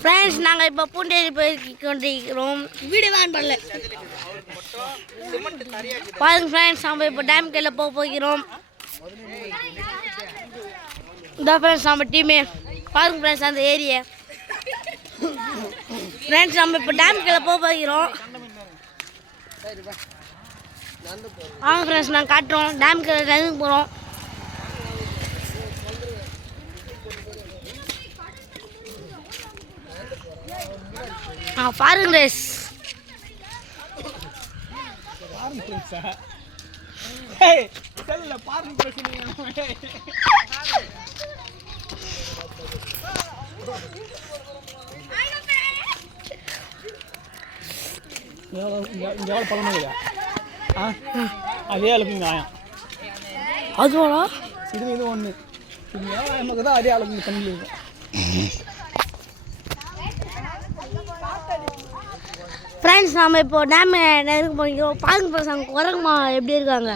Friends நாங்கள் இப்போ பூண்டேரி போய் கொண்டிருக்கிறோம். வீடியோ ஆன் பண்ணல பாருங்க ஃப்ரெண்ட்ஸ். நம்ம இப்போ டேம் கீழே போகிறோம். இந்த ஃப்ரெண்ட்ஸ் நம்ம டீமே பாருங்க ஃப்ரெண்ட்ஸ் அந்த ஏரியா. ஃப்ரெண்ட்ஸ் நம்ம இப்போ டேம் கீழே போகிறோம். வாங்க ஃப்ரெண்ட்ஸ் நாங்கள் காட்டுறோம். டேம் கீழே டேமுக்கு போகிறோம். பாருங்க ரேஸ் அதே அளவுக்கு நியாயம் அதுவாடா இது ஒன்று நமக்கு தான் அதே அளவுக்கு தண்ணி இருக்கும். ஃப்ரெண்ட்ஸ் நாம் இப்போ டேம் நெருங்க போகிறோம். பாருங்க ஃப்ரெண்ட்ஸ் அங்கே குரங்குமா எப்படி இருக்காங்க.